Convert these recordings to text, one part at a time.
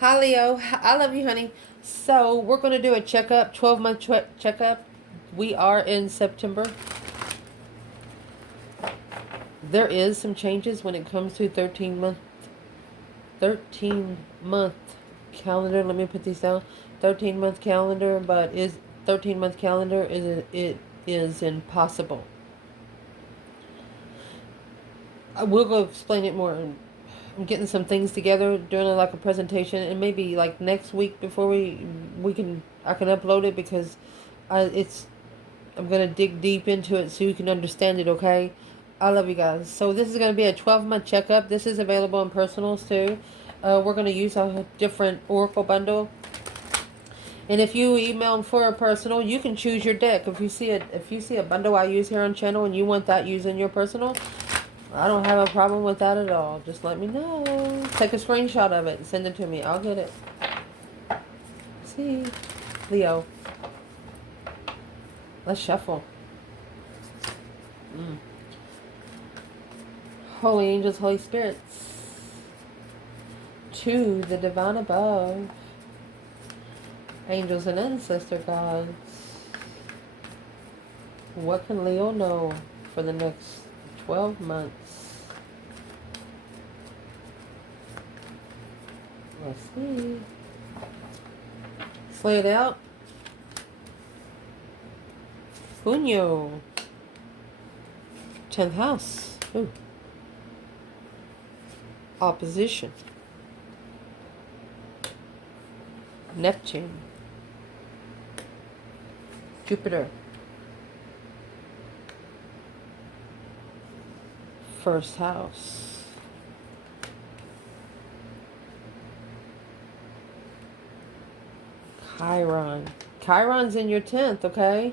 Hi, Leo. I love you, honey. So, we're going to do a checkup, 12-month checkup. We are in September. There is some changes when it comes to 13-month calendar. Let me put these down. 13-month calendar, but is 13-month calendar is impossible. I will go explain it more. I'm getting some things together, doing like a presentation, and maybe like next week before I can upload it because it's I'm gonna dig deep into it so you can understand it. Okay, I love you guys. So this is gonna be a 12-month checkup. This is available in personals too. We're gonna use a different Oracle bundle, and if you email for a personal, you can choose your deck. If you see a bundle I use here on channel and you want that used in your personal, I don't have a problem with that at all. Just let me know. Take a screenshot of it and send it to me. I'll get it. See, Leo. Let's shuffle. Holy angels, Holy spirits. To the divine above. Angels and ancestor gods. What can Leo know for the next 12 months? Let's see. Slay it out. Junio. 10th house. Ooh. Opposition. Neptune. Jupiter. First house. Chiron. Chiron's in your 10th, okay?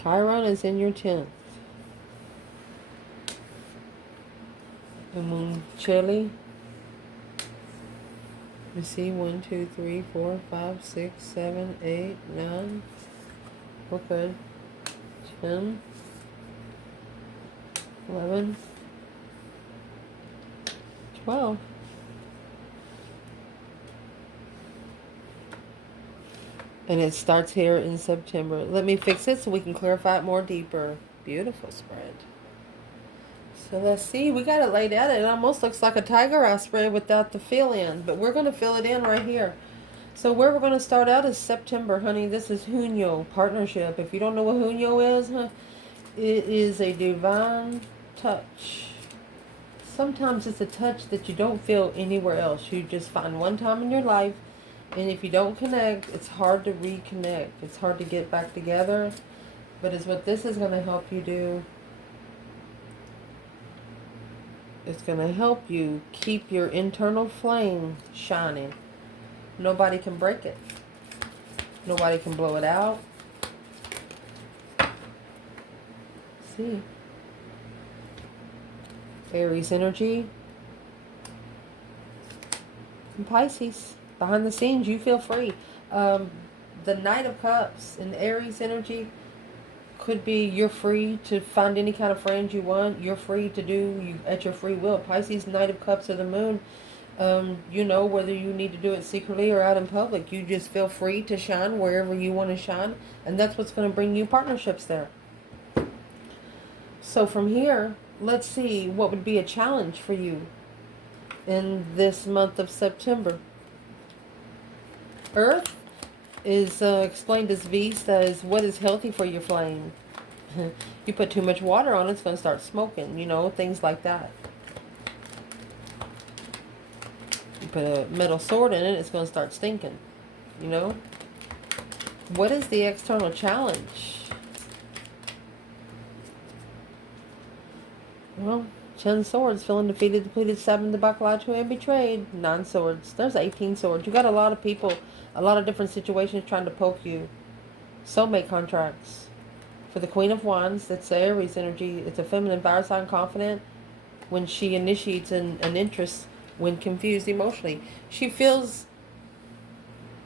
Chiron is in your 10th. The moon chili. Let me see. 1, 2, 3, 4, 5, 6, 7, 8, 9. Okay. 10. 11. 12. And it starts here in September. Let me fix it so we can clarify it more deeper. Beautiful spread. So let's see. We got it laid out. It almost looks like a tiger eye spread without the fill in. But we're going to fill it in right here. So where we're going to start out is September, honey. This is Junio, partnership. If you don't know what Junio is, huh, it is a divine touch. Sometimes it's a touch that you don't feel anywhere else. You just find one time in your life. And if you don't connect, it's hard to reconnect. It's hard to get back together. But it's what this is going to help you do. It's going to help you keep your internal flame shining. Nobody can break it. Nobody can blow it out. See? Aries energy. And Pisces. Behind the scenes, you feel free. The Knight of Cups and Aries energy could be you're free to find any kind of friends you want. You're free to do you at your free will. Pisces, Knight of Cups of the Moon. You know whether you need to do it secretly or out in public. You just feel free to shine wherever you want to shine. And that's what's going to bring you partnerships there. So from here, let's see what would be a challenge for you in this month of September. Earth is explained as Vista as what is healthy for your flame. You put too much water on it, it's going to start smoking, you know, things like that. You put a metal sword in it, it's going to start stinking, you know. What is the external challenge? Well, 10 swords, feeling defeated, depleted, stabbed, debauched, to and betrayed. 9 swords. There's 18 swords. You got a lot of people, a lot of different situations trying to poke you. Soulmate contracts. For the Queen of Wands, that's Aries energy. It's a feminine, fire sign, confident. When she initiates an interest, when confused emotionally. She feels,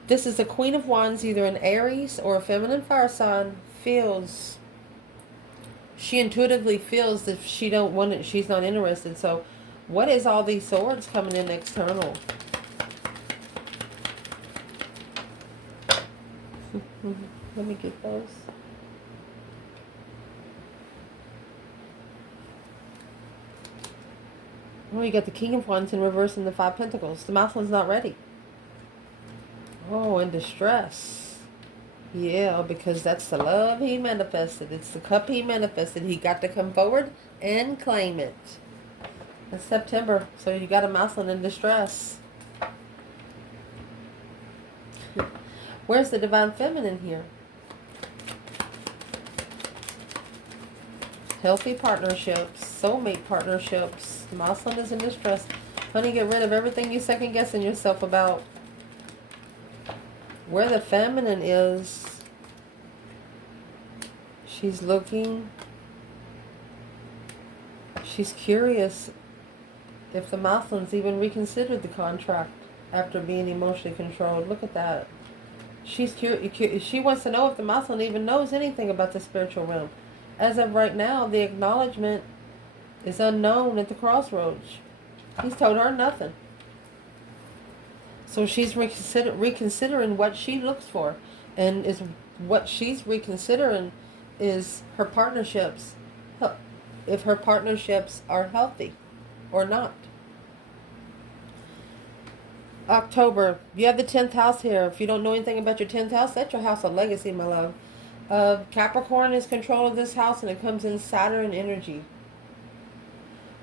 this is a Queen of Wands, either an Aries or a feminine fire sign, she intuitively feels that she don't want it, she's not interested. So What is all these swords coming in external? Let me get those. Oh, you got the King of Wands in reverse and the Five Pentacles. The masculine's not ready. Oh, in distress. Yeah, because that's the love he manifested. It's the cup he manifested. He got to come forward and claim it. It's September, so you got a masculine in distress. Where's the divine feminine here? Healthy partnerships, soulmate partnerships. Masculine is in distress. Honey, get rid of everything you second guessing yourself about. Where the feminine is, she's looking. She's curious if the masculine's even reconsidered the contract after being emotionally controlled. Look at that. She's curious. She wants to know if the masculine even knows anything about the spiritual realm. As of right now, the acknowledgement is unknown at the crossroads. He's told her nothing. So she's reconsidering what she looks for. And is what she's reconsidering is her partnerships. If her partnerships are healthy or not. October, you have the 10th house here. If you don't know anything about your 10th house, that's your house of legacy, my love. Capricorn is control of this house, and it comes in Saturn energy.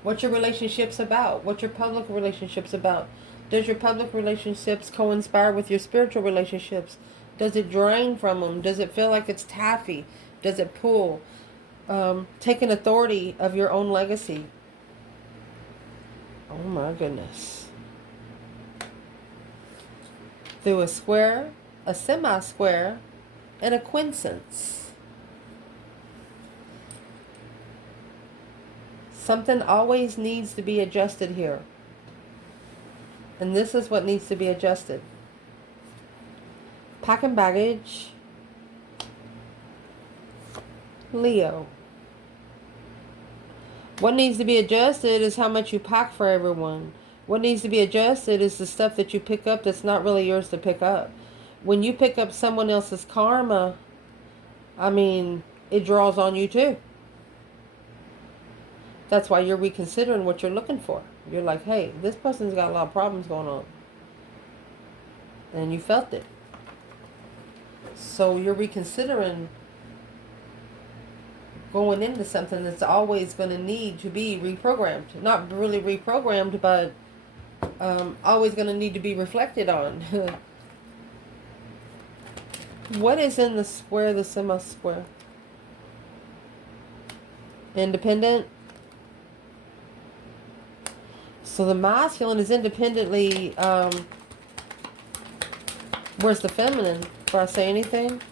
What's your relationships about? What's your public relationships about? Does your public relationships coincide with your spiritual relationships? Does it drain from them? Does it feel like it's taffy? Does it pull? Taking authority of your own legacy. Oh my goodness. Through a square, a semi-square, and a quiescence. Something always needs to be adjusted here. And this is what needs to be adjusted. Packing baggage. Leo. What needs to be adjusted is how much you pack for everyone. What needs to be adjusted is the stuff that you pick up that's not really yours to pick up. When you pick up someone else's karma, I mean, it draws on you too. That's why you're reconsidering what you're looking for. You're like, hey, this person's got a lot of problems going on. And you felt it. So you're reconsidering going into something that's always going to need to be reprogrammed. Not really reprogrammed, but always going to need to be reflected on. What is in the square, the semi-square? Independent. So the masculine is independently, where's the feminine? Before I say anything.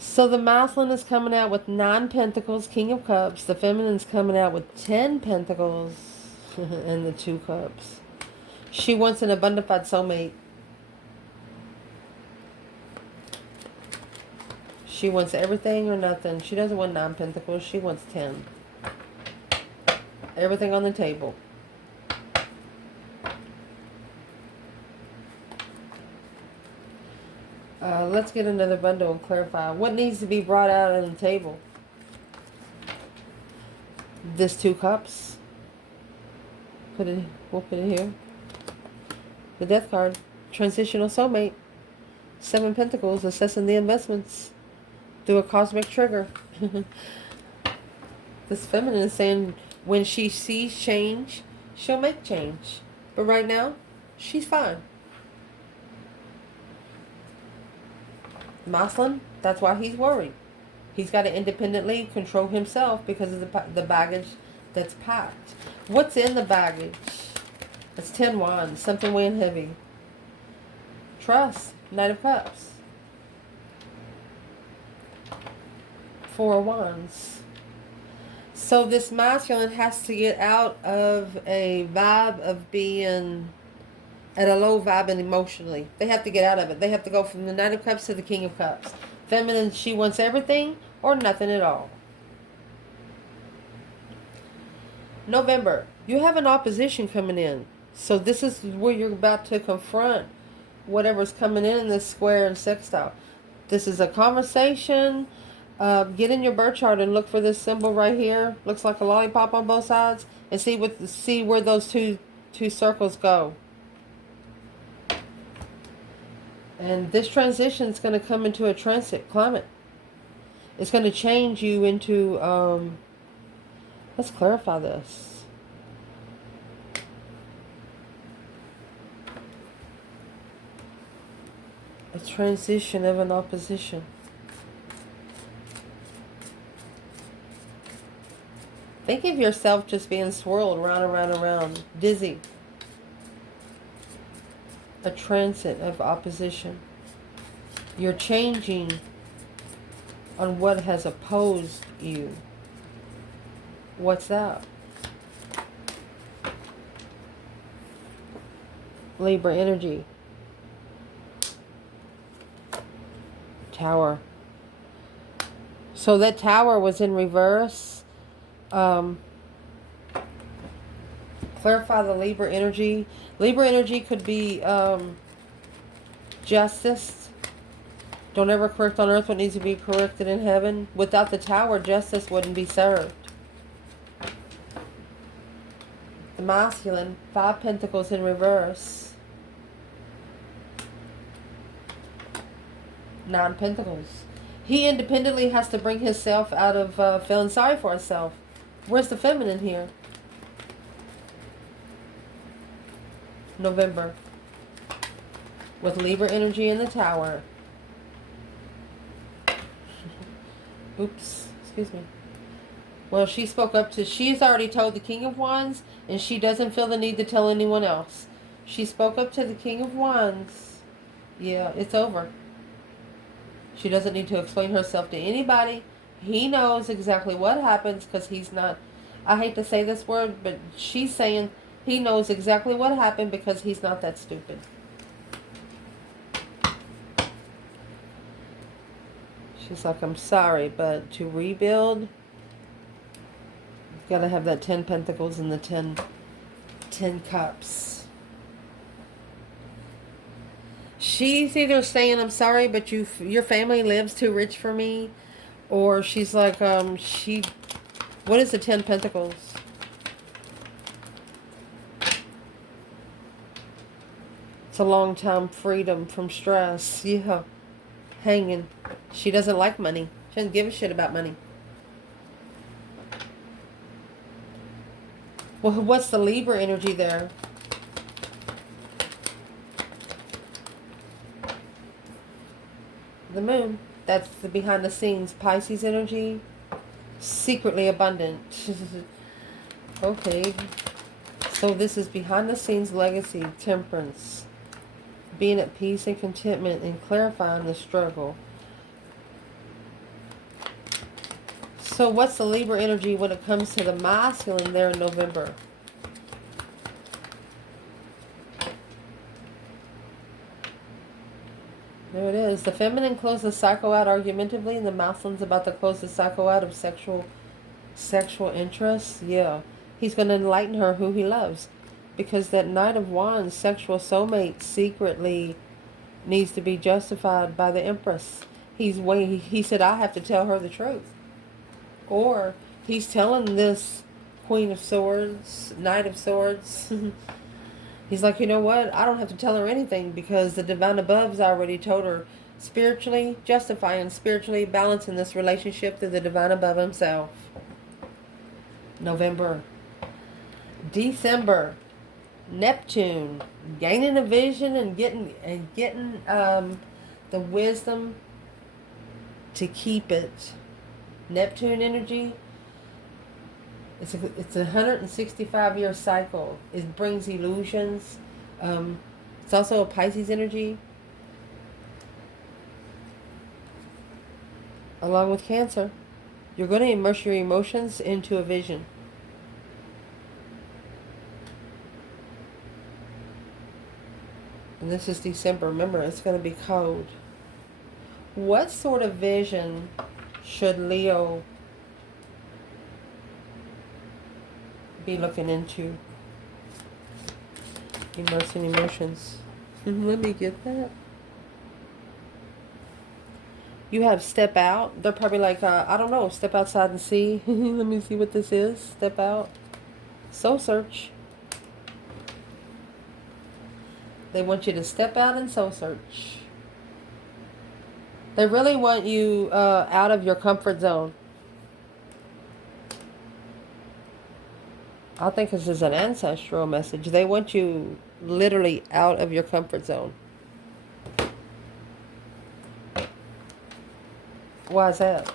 So the masculine is coming out with 9 pentacles, King of Cups. The feminine's coming out with 10 pentacles and the 2 cups. She wants an abundant soulmate. She wants everything or nothing. She doesn't want 9 pentacles. She wants 10. Everything on the table. Let's get another bundle and clarify. What needs to be brought out on the table? This 2 cups. We'll put it here. The Death card. Transitional soulmate. 7 pentacles. Assessing the investments through a cosmic trigger. This feminine is saying when she sees change, she'll make change. But right now, she's fine. Masculine, that's why he's worried. He's got to independently control himself because of the baggage that's packed. What's in the baggage? It's 10 wands, something weighing heavy. Trust, Knight of Cups. 4 wands. So this masculine has to get out of a vibe of being at a low vibe and emotionally. They have to get out of it. They have to go from the Knight of Cups to the King of Cups. Feminine, she wants everything or nothing at all. November, you have an opposition coming in. So this is where you're about to confront whatever's coming in this square and sextile. This is a conversation. Get in your birth chart and look for this symbol right here. Looks like a lollipop on both sides, and see where those two circles go. And this transition is going to come into a transit climate. It's going to change you into. Let's clarify this. A transition of an opposition. Think of yourself just being swirled round and round and round, dizzy. A transit of opposition. You're changing on what has opposed you. What's that? Libra energy. Tower. So that tower was in reverse. Clarify the Libra energy. Libra energy could be justice. Don't ever correct on earth what needs to be corrected in heaven. Without the tower, justice wouldn't be served. The masculine, 5 pentacles in reverse. 9 pentacles. He independently has to bring himself out of feeling sorry for himself. Where's the feminine here? November. With Libra energy in the tower. Oops. Excuse me. Well, she spoke up to... She's already told the King of Wands, and she doesn't feel the need to tell anyone else. She spoke up to the King of Wands. Yeah, it's over. She doesn't need to explain herself to anybody. He knows exactly what happens because he's not... I hate to say this word, but she's saying he knows exactly what happened because he's not that stupid. She's like, I'm sorry, but to rebuild, you've got to have that 10 pentacles and the 10 cups. She's either saying, I'm sorry, but your family lives too rich for me. Or she's like, what is the 10 pentacles? It's a long time freedom from stress. Yeah. Hanging. She doesn't like money. She doesn't give a shit about money. Well, what's the Libra energy there? The moon. That's the behind the scenes Pisces energy. Secretly abundant. Okay. So this is behind the scenes legacy, temperance. Being at peace and contentment and clarifying the struggle. So what's the Libra energy when it comes to the masculine there in November? There it is. The feminine closed the cycle out argumentatively, and the masculine's about to close the cycle out of sexual interest. Yeah. He's going to enlighten her who he loves. Because that Knight of Wands, sexual soulmate, secretly needs to be justified by the Empress. He said, I have to tell her the truth. Or he's telling this Queen of Swords, Knight of Swords. He's like, you know what? I don't have to tell her anything because the divine above's already told her, spiritually justifying, spiritually balancing this relationship through the divine above himself. November. December. Neptune. Gaining a vision and getting the wisdom to keep it. Neptune energy. It's a 165-year cycle. It brings illusions. It's also a Pisces energy. Along with Cancer. You're going to immerse your emotions into a vision. And this is December. Remember, it's going to be cold. What sort of vision should Leo be looking into immersing emotions. Let me get that. You have step out. They're probably like, I don't know, step outside and see. Let me see what this is. Step out. Soul search. They want you to step out and soul search. They really want you out of your comfort zone. I think this is an ancestral message. They want you literally out of your comfort zone. Why is that?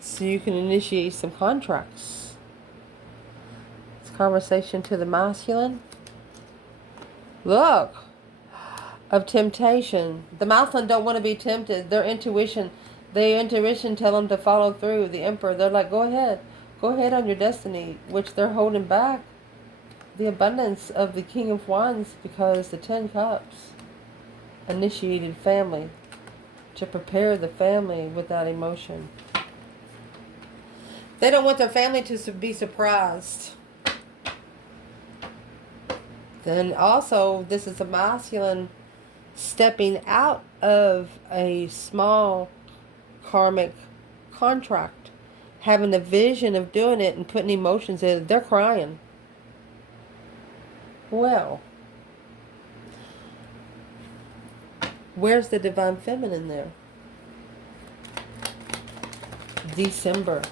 So you can initiate some contracts. It's conversation to the masculine. Look. Of temptation. The masculine don't want to be tempted. Their intuition tell them to follow through. The emperor, they're like, go ahead on your destiny, which they're holding back the abundance of the King of Wands, because the 10 Cups initiated family, to prepare the family without emotion. They don't want their family to be surprised. Then also, this is a masculine stepping out of a small karmic contract, having the vision of doing it and putting emotions in it. They're crying. Well, where's the divine feminine there? December.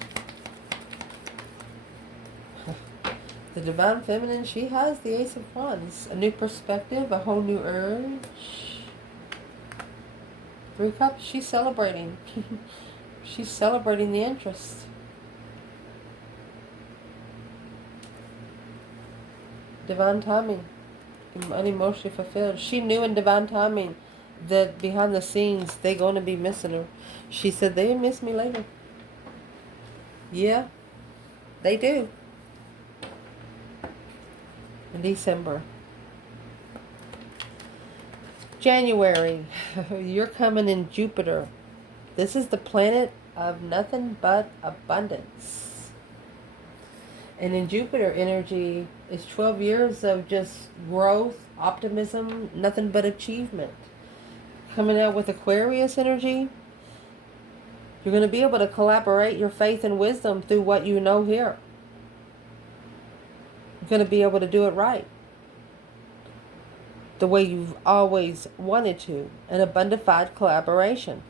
The divine feminine, she has the Ace of Wands. A new perspective, a whole new urge. 3 Cups, she's celebrating. She's celebrating the interest. Divine timing. Unemotionally fulfilled. She knew in divine timing that behind the scenes they're going to be missing her. She said, they'll miss me later. Yeah, they do. In December. January. You're coming in Jupiter. This is the planet of nothing but abundance. And in Jupiter energy is 12 years of just growth, optimism, nothing but achievement. Coming out with Aquarius energy, you're going to be able to collaborate your faith and wisdom through what you know here. You're going to be able to do it right, the way you've always wanted to. An abundified collaboration.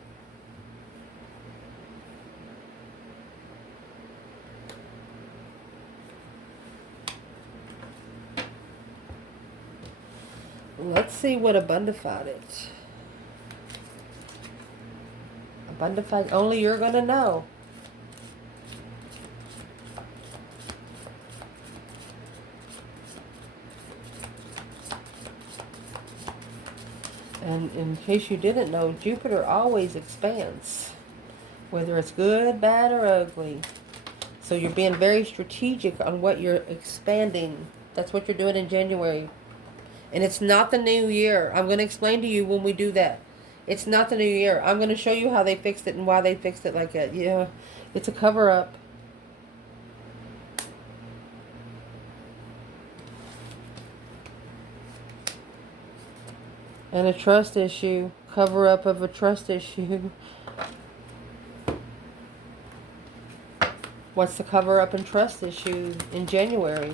Let's see what abundified is. Abundified, only you're going to know. And in case you didn't know, Jupiter always expands, whether it's good, bad, or ugly. So you're being very strategic on what you're expanding. That's what you're doing in January. And it's not the new year. I'm going to explain to you when we do that. It's not the new year. I'm going to show you how they fixed it and why they fixed it like that. Yeah, it's a cover-up. And a trust issue. Cover-up of a trust issue. What's the cover-up and trust issue in January?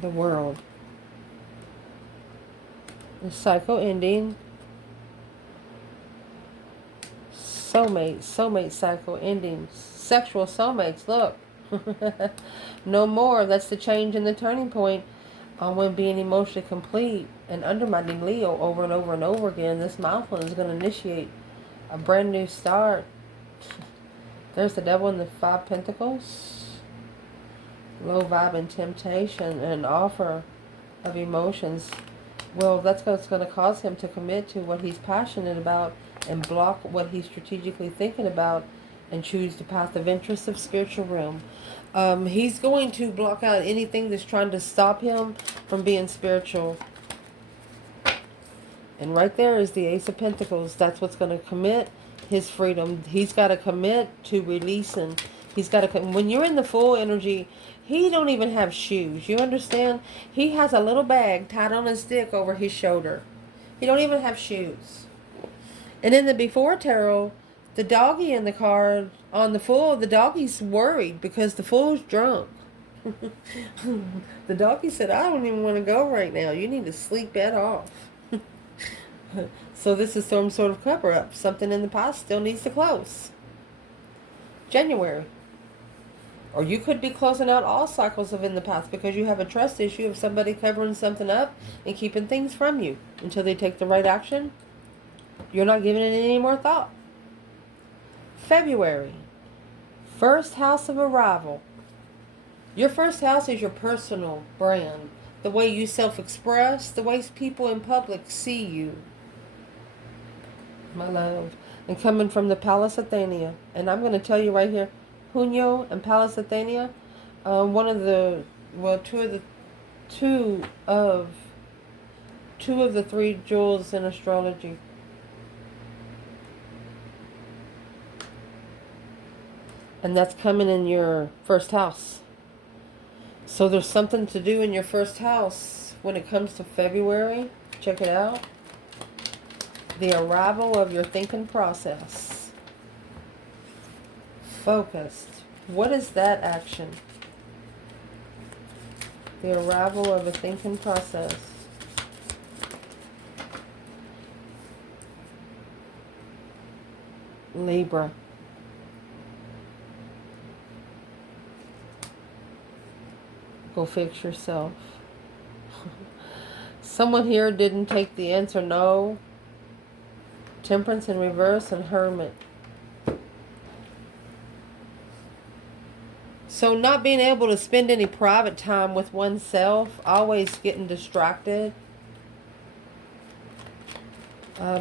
The World. The cycle ending. Soulmate cycle ending. Sexual soulmates, look. No more. That's the change in the turning point on when being emotionally complete and undermining Leo over and over and over again. This milestone is going to initiate a brand new start. There's the devil in the 5 Pentacles. Low vibe and temptation and offer of emotions. Well, that's what's going to cause him to commit to what he's passionate about and block what he's strategically thinking about and choose the path of interest of spiritual realm. He's going to block out anything that's trying to stop him from being spiritual. And right there is the Ace of Pentacles. That's what's going to commit his freedom. He's got to commit to releasing. He's got to. When you're in the full energy, he don't even have shoes. You understand? He has a little bag tied on his dick over his shoulder. He don't even have shoes. And in the before tarot, the doggy in the card on the full, the doggy's worried because the fool's drunk. The doggy said, I don't even want to go right now. You need to sleep it off. So this is some sort of cover-up. Something in the past still needs to close. January. Or you could be closing out all cycles of in the past because you have a trust issue of somebody covering something up and keeping things from you until they take the right action. You're not giving it any more thought. February. First house of arrival. Your first house is your personal brand. The way you self-express, the way people in public see you. My love. And coming from the Pallas Athenia. And I'm going to tell you right here, Junio and Pallas Athenia, two of the three jewels in astrology. And that's coming in your first house. So there's something to do in your first house when it comes to February. Check it out. The arrival of your thinking process. Focused. What is that action? The arrival of a thinking process. Libra. Go fix yourself. Someone here didn't take the answer no. Temperance in reverse and Hermit. So not being able to spend any private time with oneself, always getting distracted.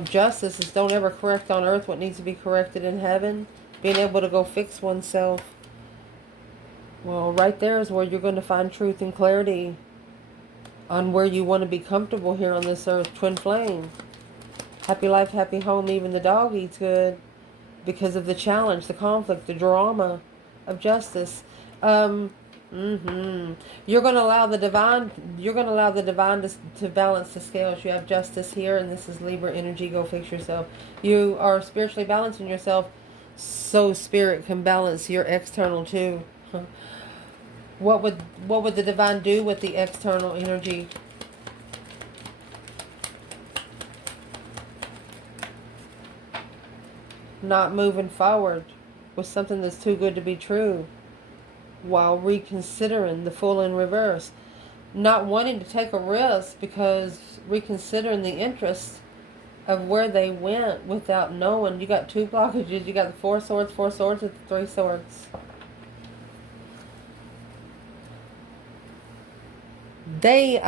Justice is don't ever correct on earth what needs to be corrected in heaven. Being able to go fix oneself. Well, right there is where you're going to find truth and clarity on where you want to be comfortable here on this earth. Twin flame. Happy life, happy home. Even the dog eats good because of the challenge, the conflict, the drama of justice. You're going to allow the divine. You're going to allow the divine to balance the scales. You have justice here, and this is Libra energy. Go fix yourself. You are spiritually balancing yourself, so spirit can balance your external too. What would the divine do with the external energy? Not moving forward with something that's too good to be true, while reconsidering the Fool in reverse. Not wanting to take a risk because reconsidering the interest of where they went without knowing. You got two blockages. You got the four swords with the three swords. They,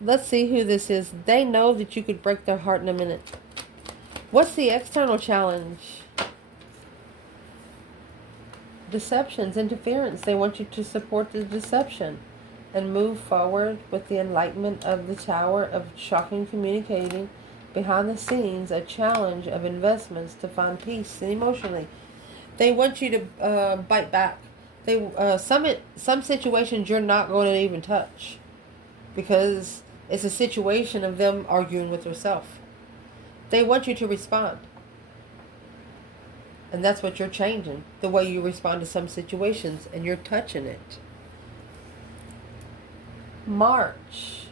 let's see who this is. They know that you could break their heart in a minute. What's the external challenge? Deceptions, interference. They want you to support the deception and move forward with the enlightenment of the Tower of shocking communicating. Behind the scenes, a challenge of investments to find peace and emotionally. They want you to bite back. They some situations you're not going to even touch because it's a situation of them arguing with themselves. They want you to respond. And that's what you're changing. The way you respond to some situations. And you're touching it. March.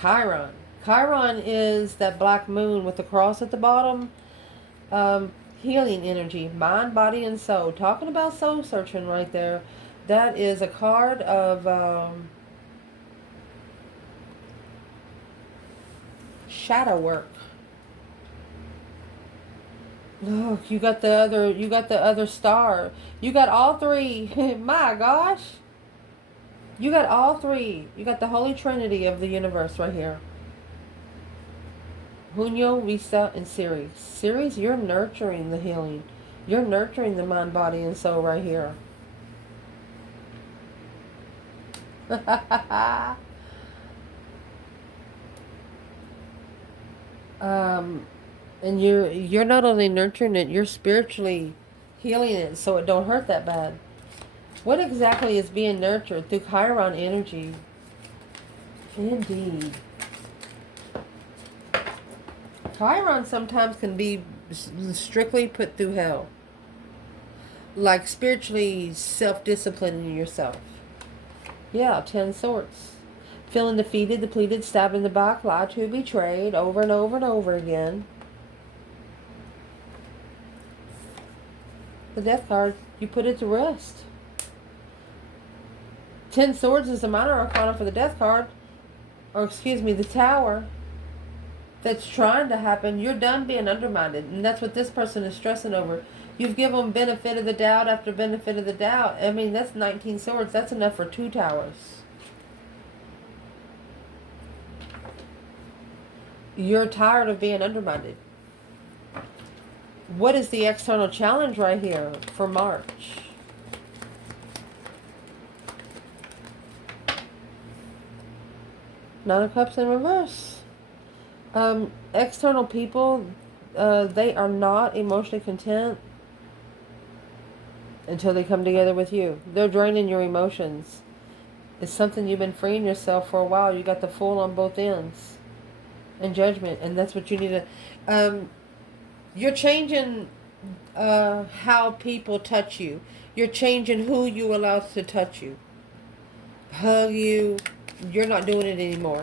Chiron. Chiron is that black moon with the cross at the bottom. Healing energy. Mind, body, and soul. Talking about soul searching right there. That is a card of shadow work. Look, you got the other star. You got all three. My gosh. You got all three. You got the Holy Trinity of the universe right here. Junio, Risa, and Ceres. Ceres, you're nurturing the healing. You're nurturing the mind, body, and soul right here. um, and you're not only nurturing it, you're spiritually healing it so it don't hurt that bad. What exactly is being nurtured? Through Chiron energy. Indeed. Chiron sometimes can be strictly put through hell. Like spiritually self-disciplining yourself. Yeah, 10 swords. Feeling defeated, depleted, stabbed in the back, lied to, betrayed, over and over and over again. The death card, you put it to rest. 10 swords is the minor arcana for the death card. Or excuse me, the tower. That's trying to happen. You're done being undermined. And that's what this person is stressing over. You've given them benefit of the doubt after benefit of the doubt. I mean, that's 19 swords. That's enough for 2 towers. You're tired of being undermined. What is the external challenge right here for March? Nine of Cups in reverse. External people, they are not emotionally content until they come together with you. They're draining your emotions. It's something you've been freeing yourself for a while. You got the Fool on both ends. And Judgment. And that's what you need to... you're changing how people touch you. You're changing who you allow to touch you. Hug you. You're not doing it anymore.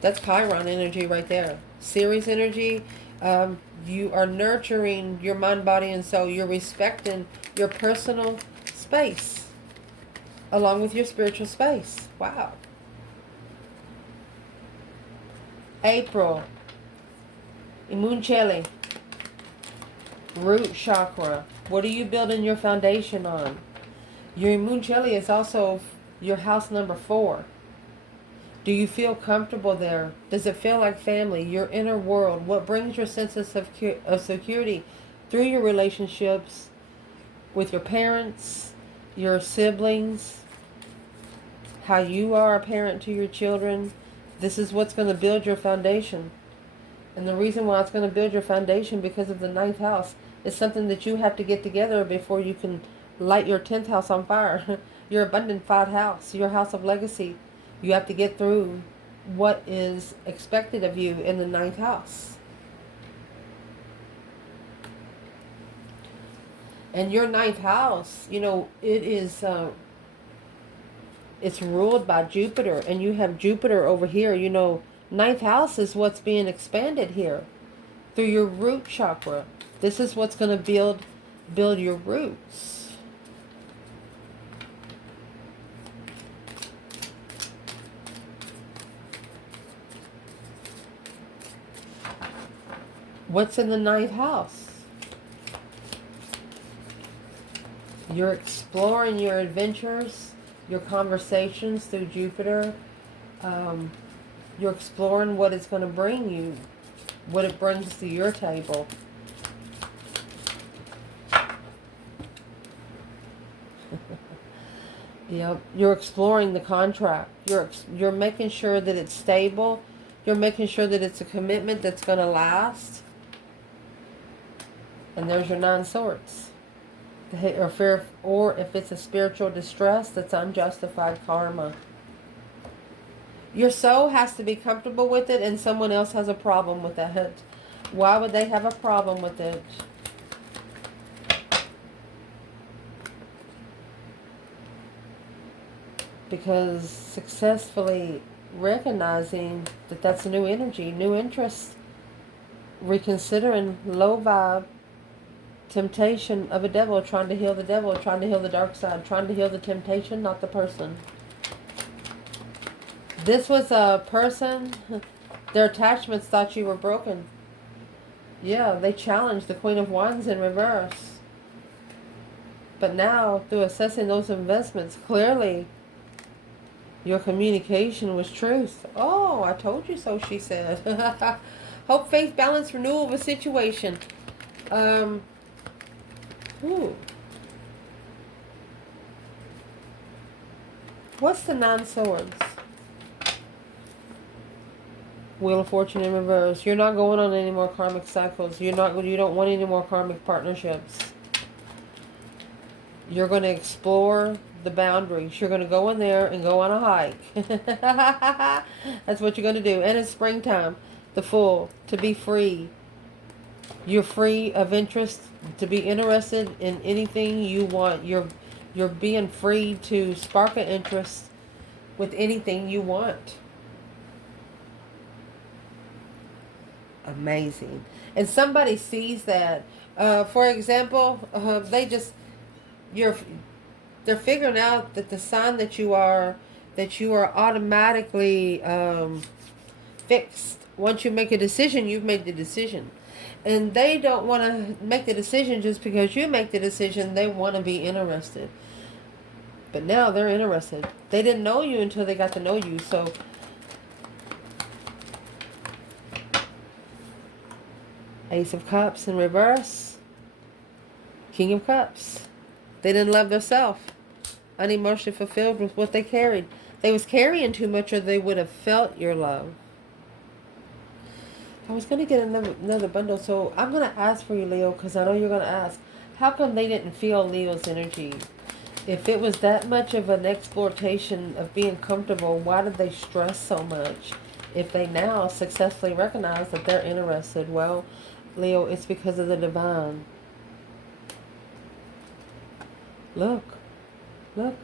That's Chiron energy right there. Ceres energy. You are nurturing your mind, body, and soul. You're respecting your personal space along with your spiritual space. Wow. April. Imuncheli. Root chakra. What are you building your foundation on? Your Imuncheli is also your house number 4. Do you feel comfortable there? Does it feel like family? Your inner world? What brings your sense of security through your relationships with your parents, your siblings, how you are a parent to your children? This is what's going to build your foundation. And the reason why it's going to build your foundation because of the 9th house is something that you have to get together before you can light your 10th house on fire. Your abundant 5th house, your house of legacy. You have to get through what is expected of you in the 9th house. And your 9th house, you know, it is... it's ruled by Jupiter, and you have Jupiter over here. You know, 9th house is what's being expanded here through your root chakra. This is what's going to build your roots. What's in the 9th house? You're exploring your adventures, your conversations through Jupiter. You're exploring what it's going to bring you, what it brings to your table. Yep. You're exploring the contract. You're making sure that it's stable. You're making sure that it's a commitment that's going to last. And there's your 9 swords. Or if it's a spiritual distress, that's unjustified karma. Your soul has to be comfortable with it, and someone else has a problem with that. Why would they have a problem with it? Because successfully recognizing that that's a new energy, new interest, reconsidering low vibe, temptation of a devil, trying to heal the devil, trying to heal the dark side, trying to heal the temptation, not the person. This was a person, their attachments thought you were broken. Yeah, they challenged the Queen of Wands in reverse. But now, through assessing those investments, clearly your communication was truth. Oh, I told you so, she said. Hope, faith, balance, renewal of a situation. Ooh. What's the 9 swords? Wheel of Fortune in reverse. You're not going on any more karmic cycles. You don't want any more karmic partnerships. You're going to explore the boundaries. You're going to go in there and go on a hike. That's what you're going to do. And it's springtime. The Fool. To be free. You're free of interest. To be interested in anything you want. You're being free to spark an interest with anything you want. Amazing. And somebody sees that. For example, you're they're figuring out that the sign that you are automatically fixed. Once you make a decision, you've made the decision. And they don't want to make the decision just because you make the decision. They want to be interested. But now they're interested. They didn't know you until they got to know you. So Ace of Cups in reverse. King of Cups. They didn't love themselves. Unemotionally fulfilled with what they carried. They was carrying too much or they would have felt your love. I was going to get another bundle. So I'm going to ask for you, Leo, because I know you're going to ask. How come they didn't feel Leo's energy? If it was that much of an exploitation of being comfortable, why did they stress so much? If they now successfully recognize that they're interested, well, Leo, it's because of the divine. Look. Look.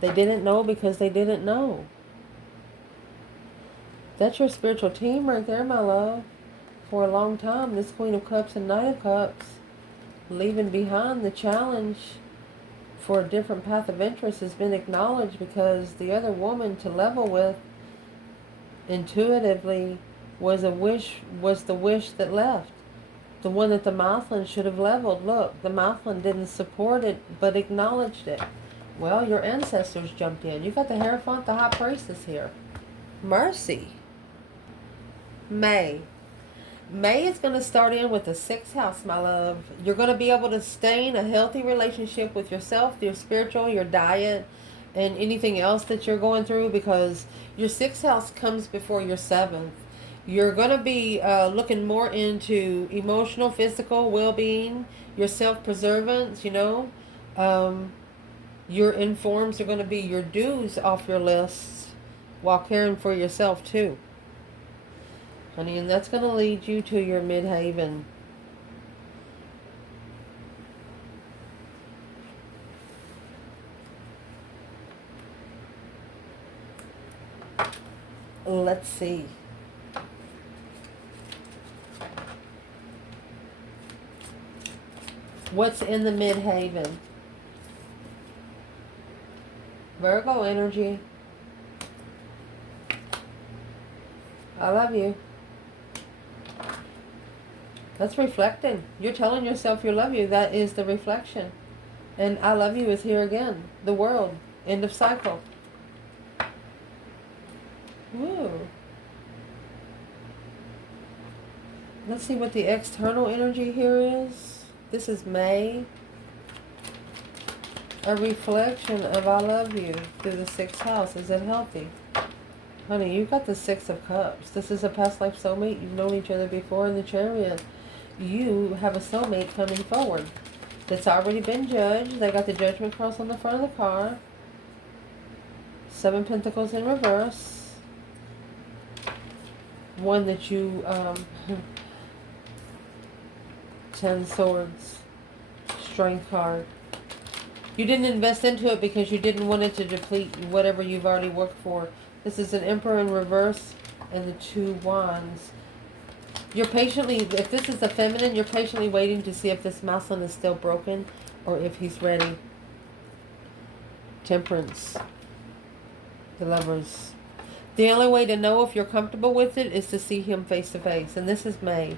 They didn't know because they didn't know. That's your spiritual team right there, my love. For a long time, this Queen of Cups and Knight of Cups, leaving behind the challenge for a different path of interest has been acknowledged because the other woman to level with intuitively was the wish that left. The one that the Mothman should have leveled. Look, the Mothman didn't support it, but acknowledged it. Well, your ancestors jumped in. You got the Hierophant, the High Priestess here. Mercy. May. May is going to start in with the 6th house, my love. You're going to be able to stay in a healthy relationship with yourself, your spiritual, your diet, and anything else that you're going through because your 6th house comes before your 7th. You're going to be looking more into emotional, physical well-being, your self-preservance, your informs are going to be your dues off your lists while caring for yourself too. Honey, and that's going to lead you to your midhaven. Let's see. What's in the midhaven? Virgo energy. I love you. That's reflecting. You're telling yourself you love you. That is the reflection. And I love you is here again. The world. End of cycle. Ooh. Let's see what the external energy here is. This is May. A reflection of I love you through the 6th house. Is it healthy? Honey, you got the 6 of Cups. This is a past life soulmate. You've known each other before in the Chariot. You have a soulmate coming forward that's already been judged. They got the Judgment cross on the front of the car. 7 Pentacles in reverse. One that you 10 Swords. Strength card. You didn't invest into it because you didn't want it to deplete whatever you've already worked for. This is an Emperor in reverse and the 2 Wands. You're patiently, if this is the feminine, you're patiently waiting to see if this masculine is still broken or if he's ready. Temperance. The Lovers. The only way to know if you're comfortable with it is to see him face to face. And this is May.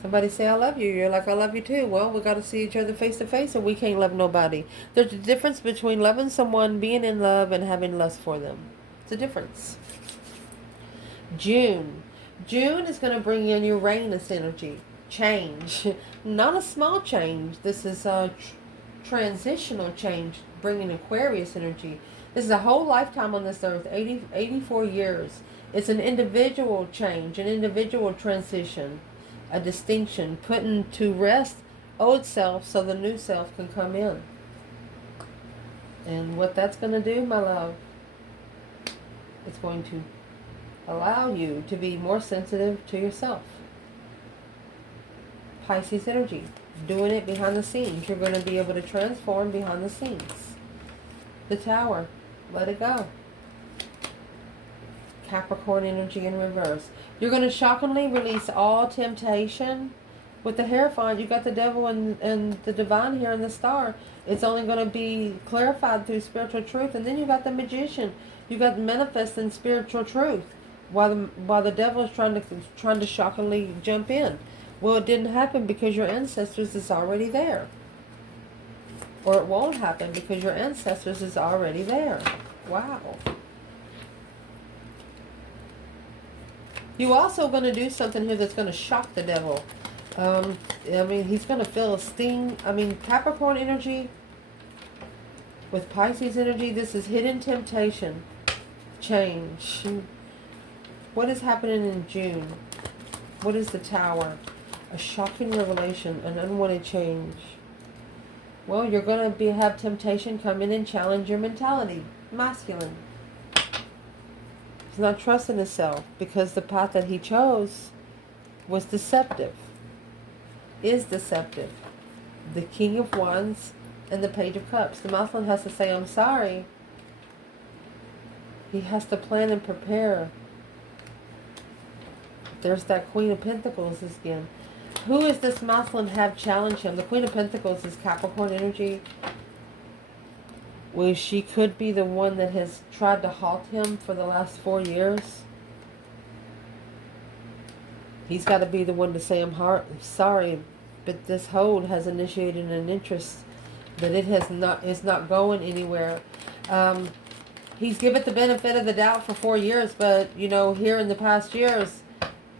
Somebody say, I love you. You're like, I love you too. Well, we got to see each other face to face or we can't love nobody. There's a difference between loving someone, being in love, and having lust for them. It's a difference. June. June is going to bring in Uranus energy. change. Not a small change. This is a transitional change, bringing Aquarius energy. This is a whole lifetime on this earth, 84 years. It's an individual change, an individual transition, a distinction, putting to rest old self so the new self can come in. And what that's going to do, my love, it's going to allow you to be more sensitive to yourself. Pisces energy, doing it behind the scenes. You're going to be able to transform behind the scenes. The Tower, let it go. Capricorn energy in reverse. You're going to shockingly release all temptation. With the Hierophant, you got the devil and the divine here in the star. It's only going to be clarified through spiritual truth. And then you got the Magician. You got manifesting spiritual truth. While the devil is trying to shockingly jump in. Well, it didn't happen because your ancestors is already there. Or it won't happen because your ancestors is already there. Wow. You're also going to do something here that's going to shock the devil. I mean, he's going to feel a sting. I mean, Capricorn energy with Pisces energy, this is hidden temptation. Change. What is happening in June? What is the Tower? A shocking revelation, an unwanted change. Well, you're going to have temptation come in and challenge your mentality. Masculine. He's not trusting himself because the path that he chose was deceptive. Is deceptive. The King of Wands and the Page of Cups. The Muslim has to say, I'm sorry. He has to plan and prepare. There's that Queen of Pentacles again. Who is this Muslim have challenged him? The Queen of Pentacles is Capricorn energy. Well, she could be the one that has tried to halt him for the last 4 years. He's got to be the one to say, I'm sorry, but this hold has initiated an interest that it's not going anywhere. He's given the benefit of the doubt for 4 years, but, you know, here in the past year,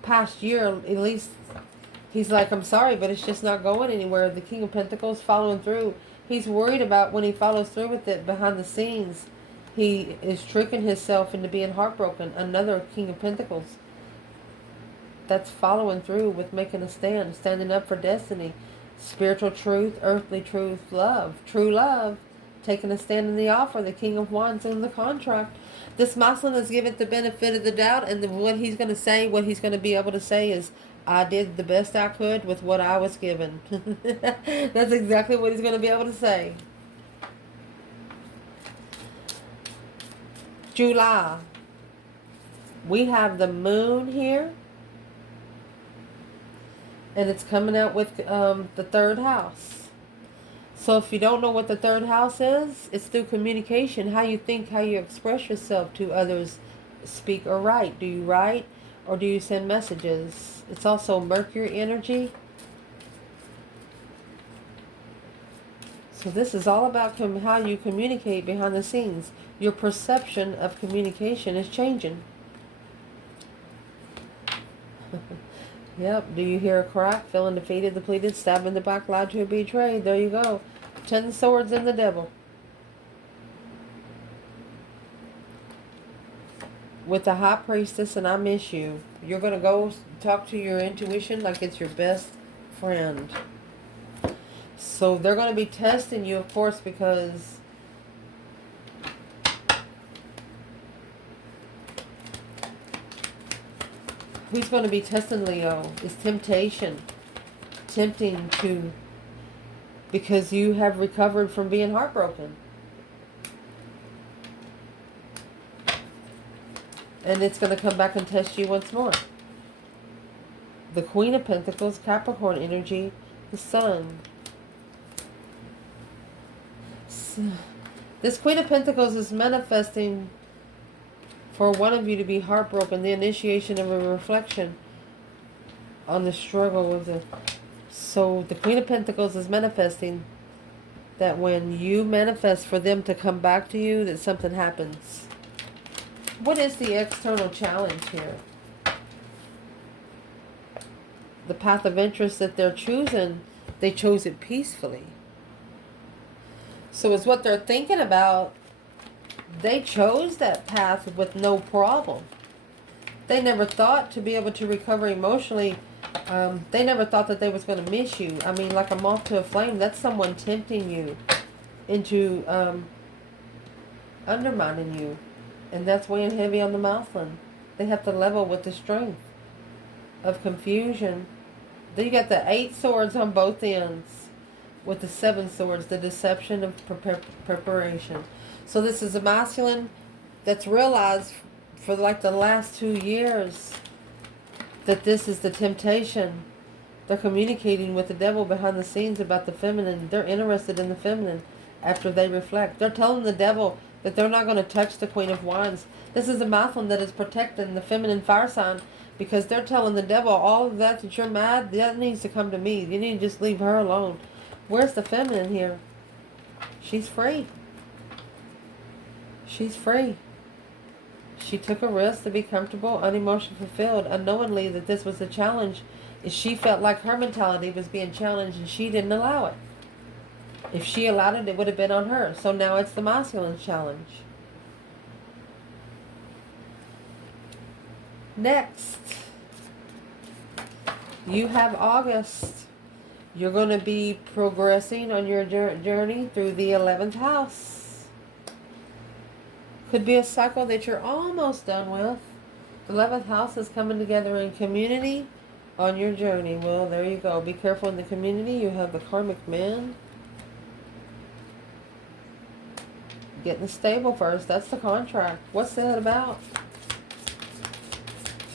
at least, he's like, I'm sorry, but it's just not going anywhere. The King of Pentacles following through. He's worried about when he follows through with it behind the scenes. He is tricking himself into being heartbroken. Another King of Pentacles. That's following through with making a stand, standing up for destiny, spiritual truth, earthly truth, love, true love, taking a stand in the offer, the King of Wands in the contract. This Muslim is given the benefit of the doubt, and what he's going to say, what he's going to be able to say is, I did the best I could with what I was given. That's exactly what he's going to be able to say. July. We have the moon here. And it's coming out with the third house. So if you don't know what the third house is, it's through communication. How you think, how you express yourself to others, speak or write. Do you write or do you send messages? It's also Mercury energy. So this is all about how you communicate behind the scenes. Your perception of communication is changing. Yep. Do you hear a crack? Feeling defeated, depleted, stabbed in the back, lied to, or betrayed. There you go. 10 swords in the devil. With the High Priestess and I miss you. You're going to go talk to your intuition like it's your best friend. So they're going to be testing you, of course, because who's going to be testing Leo is temptation. Tempting to, because you have recovered from being heartbroken. And it's going to come back and test you once more. The Queen of Pentacles, Capricorn energy, the Sun. This Queen of Pentacles is manifesting for one of you to be heartbroken, the initiation of a reflection on the struggle with the... So the Queen of Pentacles is manifesting that when you manifest for them to come back to you, that something happens. What is the external challenge here? the path of interest that they're choosing, they chose it peacefully. So it's what they're thinking about. They chose that path with no problem. They never thought to be able to recover emotionally. They never thought that they was going to miss you. I mean, like a moth to a flame, that's someone tempting you into undermining you. And that's weighing heavy on the Mousland. They have to level with the strength of confusion. Then you got the 8 swords on both ends with the 7 swords, the deception of preparation. So this is a masculine that's realized for like the last 2 years that this is the temptation. They're communicating with the devil behind the scenes about the feminine. They're interested in the feminine after they reflect. They're telling the devil that they're not going to touch the Queen of Wands. This is a masculine that is protecting the feminine fire sign, because they're telling the devil all of that you're mad, that needs to come to me. You need to just leave her alone. Where's the feminine here? She's free. She's free. She took a risk to be comfortable, unemotionally fulfilled, unknowingly that this was a challenge. She felt like her mentality was being challenged and she didn't allow it. If she allowed it, it would have been on her. So now it's the masculine challenge. Next, you have August. You're going to be progressing on your journey through the 11th house. Could be a cycle that you're almost done with. The 11th house is coming together in community on your journey. Well, there you go. Be careful in the community. You have the karmic man. Getting stable first. That's the contract. What's that about?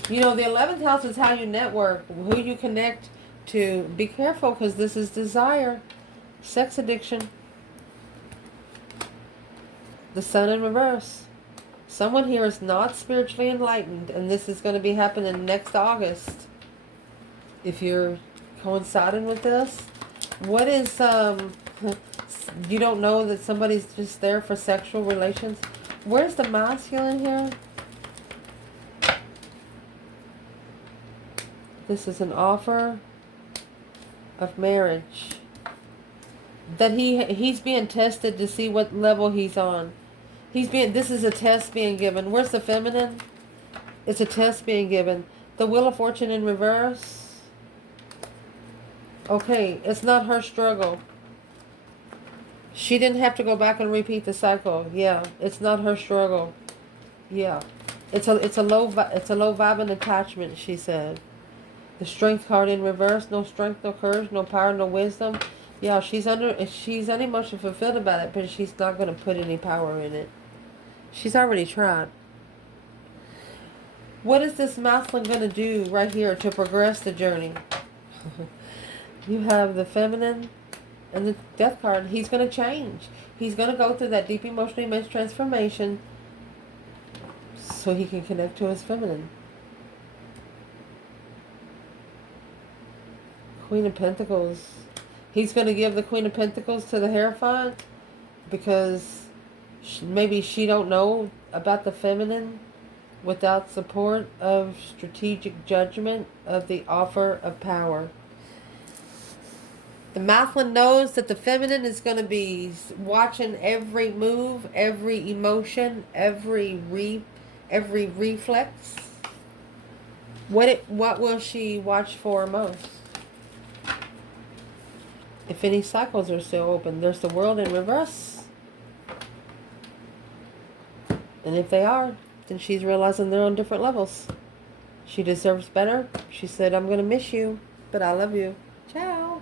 You know, the 11th house is how you network, who you connect to. Be careful, because this is desire, sex addiction. The sun in reverse. Someone here is not spiritually enlightened, and this is going to be happening next August. If you're coinciding with this, what is, you don't know that somebody's just there for sexual relations? Where's the masculine here? This is an offer of marriage. That he's being tested to see what level he's on. This is a test being given. Where's the feminine? It's a test being given. The Wheel of Fortune in reverse. Okay, it's not her struggle. She didn't have to go back and repeat the cycle. Yeah, it's not her struggle. Yeah, it's a low vibing attachment. She said. The Strength card in reverse. No strength, no courage, no power, no wisdom. Yeah, she's unemotionally fulfilled about it, but she's not going to put any power in it. She's already tried. What is this masculine going to do right here to progress the journey? You have the feminine and the Death card. He's going to change. He's going to go through that deep emotional image transformation so he can connect to his feminine. Queen of Pentacles. He's going to give the Queen of Pentacles to the Hierophant because maybe she don't know about the feminine without support of strategic judgment of the offer of power. The masculine knows that the feminine is going to be watching every move, every emotion, every reflex. What will she watch for most? If any cycles are still open, there's the World in reverse. And if they are, then she's realizing they're on different levels. She deserves better. She said, I'm going to miss you, but I love you. Ciao.